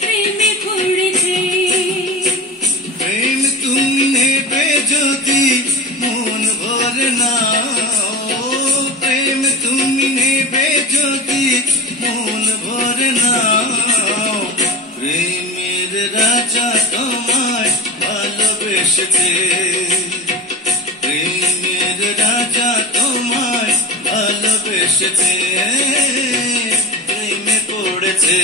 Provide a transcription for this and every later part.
প্রেমে পড়েছে। প্রেম তুমি নেবে যদি মন ভরে না, প্রেম তুমি নেবে যদি মন ভরে না, প্রেমের রাজা তোমায় ভালোবেসেছে, প্রেমের রাজা তোমায় ভালোবেসেছে, প্রেমে পড়েছে।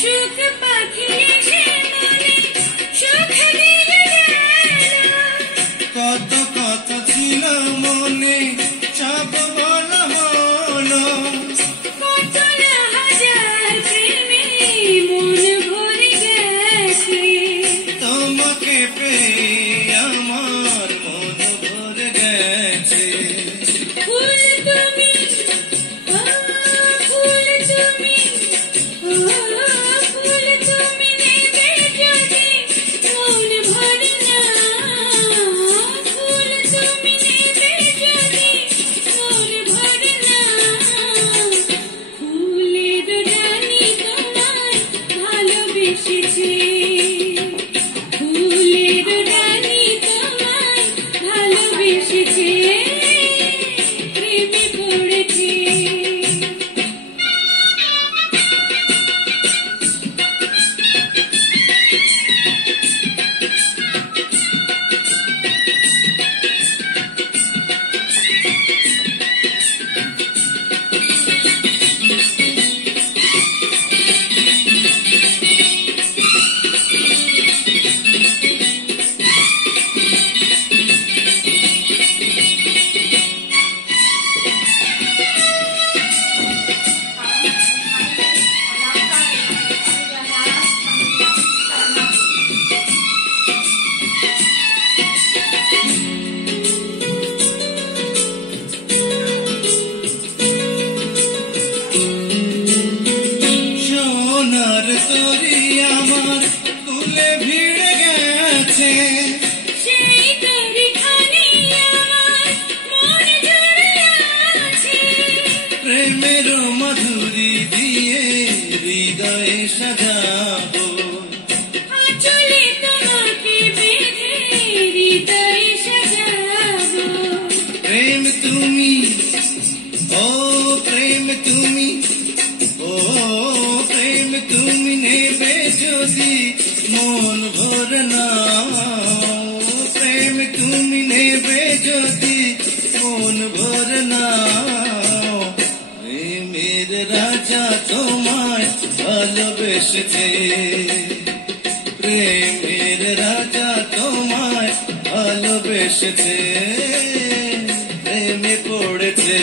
সুখ পাখি এসে মনে সুখ দিয়ে গেল। কত কথা ছিল মনে সব বলা হলো, কত না হাজার প্রেমে মন ভরে গেছে। তোমাকে পেয়ে আমার মন ভরে গেছে। ফুল তুমি, ও ফুল তুমি, ও ফুল তুমি নেবে যদি মন ভরে না, ফুল তুমি নেবে যদি মন ভরে না, ফুলের রানী তোমায় ভালোবেসেছে, ফুলের রানী তোমায় ভালোবেসেছে, প্রেমে পড়েছে। সোনার তরি আমার কুলে ভিড়ে গেছে, সেই তরিখানি আমার মন জুড়ে আছে, প্রেমের মধুরি দিয়ে হৃদয়ে সাজাবো, আঁচলে তোমাকে বেঁধে হৃদয়ে সাজাবো। প্রেম তুমি, ও প্রেম তুমি, ও প্রেম তুমি নেবে যদি মন ভরে না, প্রেম তুমি নেবে যদি মন ভরে না, প্রেমের রাজা তোমায় ভালোবেসেছে, প্রেমের রাজা তোমায় ভালোবেসেছে, প্রেমে পড়েছে।